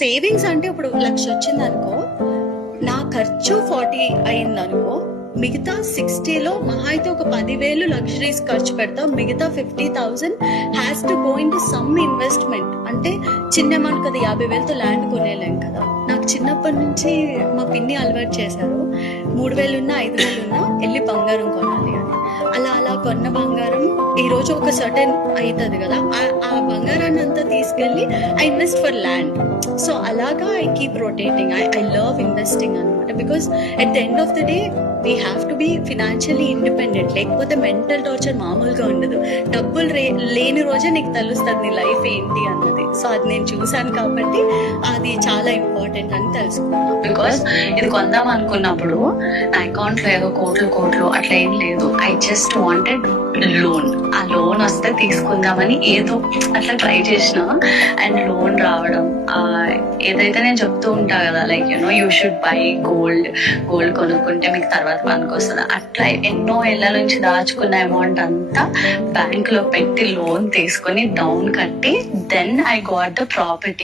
Savings అంటే ఇప్పుడు 1,00,000 వచ్చిందనుకో, నా ఖర్చు 40 అయిందనుకో, మిగతా 60లో మహా అయితే ఒక 10,000 లగ్జరీస్ ఖర్చు పెడతాం. మిగతా 50,000 has to go in to some investment. అంటే చిన్న అమౌంట్ కదా, 50,000తో ల్యాండ్ కొనేలేం కదా. నాకు చిన్నప్పటి నుంచి మా పిన్ని అలవాటు చేశారు, 3,000 ఉన్నా 5,000 ఉన్నా వెళ్ళి బంగారం కొనాలి అని. అలా అలా కొన్న బంగారం ఈ రోజు ఒక సర్టెన్ అవుతుంది కదా, ఆ బంగారాన్ని అంతా తీసుకెళ్ళి I invest for land. So అలాగా I keep rotating. I love investing అనమాట. Because at the end of the day we have to be financially independent. లేకపోతే మెంటల్ టార్చర్ మామూలుగా ఉండదు. డబ్బులు లేని రోజే నీకు తెలుస్తుంది నీ లైఫ్ ఏంటి అన్నది. సో అది నేను చూసాను కాబట్టి అది చాలా ఇంపార్టెంట్ అని తెలుసుకున్నాను. బికాస్ ఇది కొందాం అనుకున్నప్పుడు నా అకౌంట్ లో ఏదో కోట్లు అట్లా ఏం లేదు. I just wanted loan. ఆ లోన్ వస్తే తీసుకుందామని ఏదో అట్లా ట్రై చేసిన, అండ్ లోన్ రావడం. ఏదైతే నేను చెప్తూ ఉంటా కదా, like you should buy gold కొనుక్కుంటే మీకు తర్వాత పనికొస్తుంది. అట్లా ఎన్నో ఏళ్ల నుంచి దాచుకున్న అమౌంట్ అంతా బ్యాంక్ లో పెట్టి లోన్ తీసుకొని డౌన్ కట్టి then I got the property.